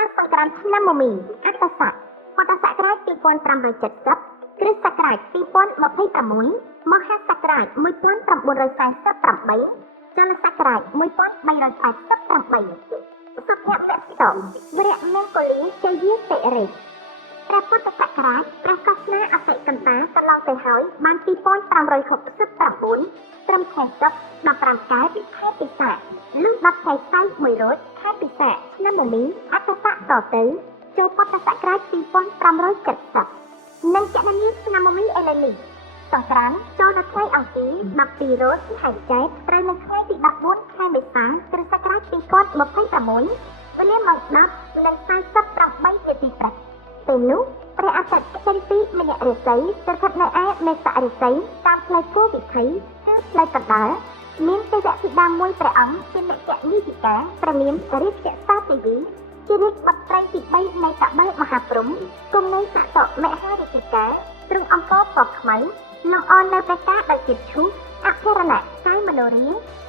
ហាសង្គ្រាមឆ្នាំមមីអត្តស័ក្តិពុទ្ធសករាជ2570គ្រិស្តសករាជ2026មហាសករាជ1948ចលសករាជ1388សុភមគ្គតវរៈមង្គលាជយាតិរិទ្ធព្រះពុទ្ធសករាជព្រះសាសនាអតិកន្តាកន្លងទៅហើយបាន2569ត្រឹមខែសុក្រ15កើតខែពិសាខលុះ10ខែសីមួយរោចខែពិសាខឆ្នាំមមីអត្តស័ក្តិតទៅចូលពុទ្ធសករាជ2570និងកណនីឆ្នាំមមីឥឡូវនេះសង្គ្រាមចូលនៅថ្ងៃអង្គារ12រោចខែចែកត្រូវនៅថ្ងៃទី14ខែមេសាគ្រិស្តសករាជ2026វេលាម៉ោង10:48នាទីព្រឹកពេលនោះព្រះអាទិត្យចេញពីមញរិស័យស្ថិតនៅឯមេសរិស័យតាមផ្លូវគោវិថីគឺផ្លូវកណ្ដាលមានទេវធីតាមួយព្រះអង្គជានិច្ចនិតិកាព្រះនាមរាជសាទេវីជារាជបុត្រីទី3នៃកបិលមហាព្រហ្មគង់នៅសកតមហារាជកាទ្រង់អង្គរពណ៌ខ្មៅលំអរនៅព្រះការដោយជាតិឈូសអភរណៈកាយមនោរា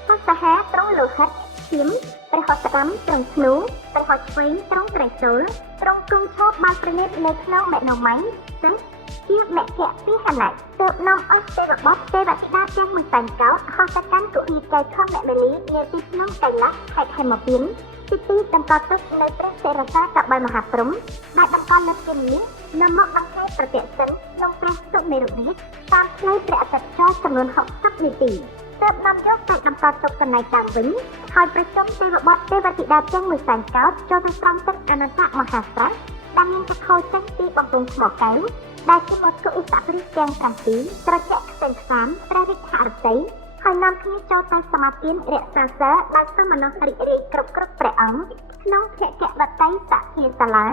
សាសហាត្រង់លោហិតឈាមព្រះហស្តកម្មត្រង់ធ្នូព្រះហស្តឆ្វេងត្រង់ត្រៃសូលត្រង់គង់ឈរបានប្រណិតនៅក្នុងមេណូម៉ៃซึ่งជាមគ្គពីហណៈទើបនាំអស់ទេវបុត្រទេវធីតាទាំងមួយសែនកោតហស្តកម្មទុអ៊ីចៃខំអ្នកមេលីនាទីភ្នំកៃឡាស់ខេត្តហេមពាន្តទីតម្កល់ទុកនៅព្រះសិរសាកបិលមហាព្រហ្មដែលតម្កល់នៅទីនេះនៅមុខដង្ហែប្រតិសិនក្នុងព្រះសុមេរុរាជតាមផ្លូវព្រះអាទិត្យចោលចំនួន60នាទីទើបនាំយកទៅតម្កល់ទុកកន្លែងតាមវិញហើយប្រជុំទេវបុត្រទេវធីតាទាំងមួយសែនកោតចូលទៅត្រង់ទឹកអនន្តមហាស្រះដែលមានទឹកហូរចេញពីបំពង់ថ្មកែវដែលជាវត្ថុអិសព្រិសទាំង7ត្រជាក់ខ្សែខ្សាមព្រះរាជហឫទ័យហើយនាំគ្នាចូលទៅសមាទានរក្សាសើដោយសមនស្សរីករាយគ្រប់ព្រះអង្គក្នុងភគវតីសភាសាលា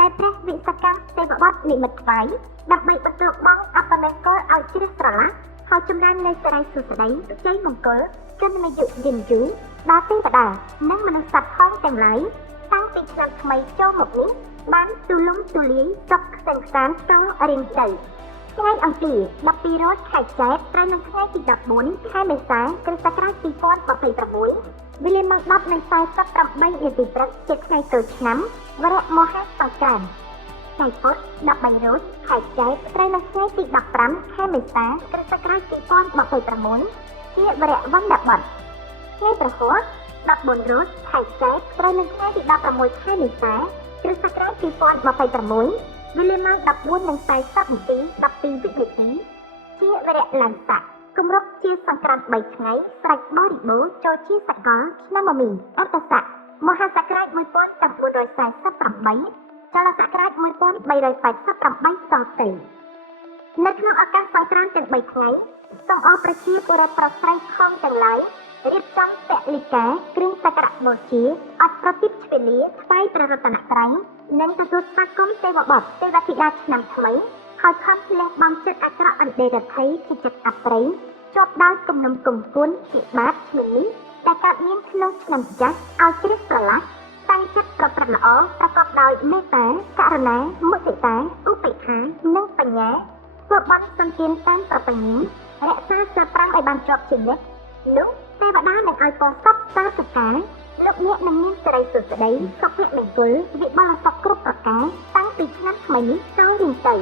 ដែលព្រះវិសកម្មទេវបុត្រនិមិត្តថ្វាយដើម្បីបន្ទោបង់អបមង្គលឲ្យជ្រះស្រឡះហើយចម្រើននៅសិរីសុស្ដីជ័យមង្គលកិត្តិយសយិនយូរដល់ទេវតានិងមនុស្សសត្វផងទាំងឡាយតាំងពីឆ្នាំថ្មីចូលមកនេះបានទូលំទូលាយសុខខ្សែខ្សានចង់រៀងទៅថ្ងៃអង្គារ12រោចខែចែកត្រូវនៅថ្ងៃទី14ខែមេសាគ្រិស្តសករាជ2026វេលាម៉ោង10:48នាទីព្រឹកជាថ្ងៃចូលឆ្នាំវរៈមហាសង្គ្រាមថ្ងៃពុធ13រោចខែចែកត្រូវនៅថ្ងៃទី15ខែមេសាគ្រិស្តសករាជ2026ជាវរៈវណ្ណបត្តិថ្ងៃប្រហោះ14រោចខែចែកត្រូវនៅថ្ងៃទី16ខែមេសាគ្រិស្តសករាជ2026វេលាម៉ោង14:40នាទី12វិនាទីជាវរៈលង្ស័កគម្រប់ជាសង្គ្រាម3ថ្ងៃស្រេចបរិបូរណ៍ចូលជាសកលឆ្នាំមមីអត្តស័ក្តិមហាសករាជ1948ចលសករាជ1388តទៅនៅក្នុងឱកាសសង្គ្រាមទាំង3ថ្ងៃសូមអរប្រជាពលរដ្ឋប្រុសស្រីខំទាំងឡាយរៀបចំពលិកាគ្រឿងសក្ការៈបូជាអត់ប្រតិបឆ្វេលាថ្វាយព្រះរតនត្រ័យនិងទទួលស្វាគមន៍ទេវបុត្រទេវធីតាឆ្នាំថ្មីហើយខំលះបង់ចិត្តអាក្រក់អន្តេរដ្ឋីជាចិត្តអប្រិយជាប់ដោយគំនុំគុំគុណជាបាបឈ្មោះនេះដែលកើតមានក្នុងឆ្នាំចាស់ឲ្យជ្រះស្រឡះតាំងចិត្តប្រព្រឹត្តល្អប្រកបដោយមេត្តាករុណាមុទិតាឧបេក្ខានិងបញ្ញាធ្វើបន់សន្តានតាមប្រពៃណីរក្សាសើប្រាំងឲ្យបានជាប់ជានិច្ចនោះទេវតានឹងឲ្យពរសពសាធុការលោកអ្នកនឹងមានសិរីសុស្ដីសុភមង្គលវិបុលសុខគ្រប់ប្រការតាំងពីឆ្នាំថ្មីនេះចូលរៀងទៅ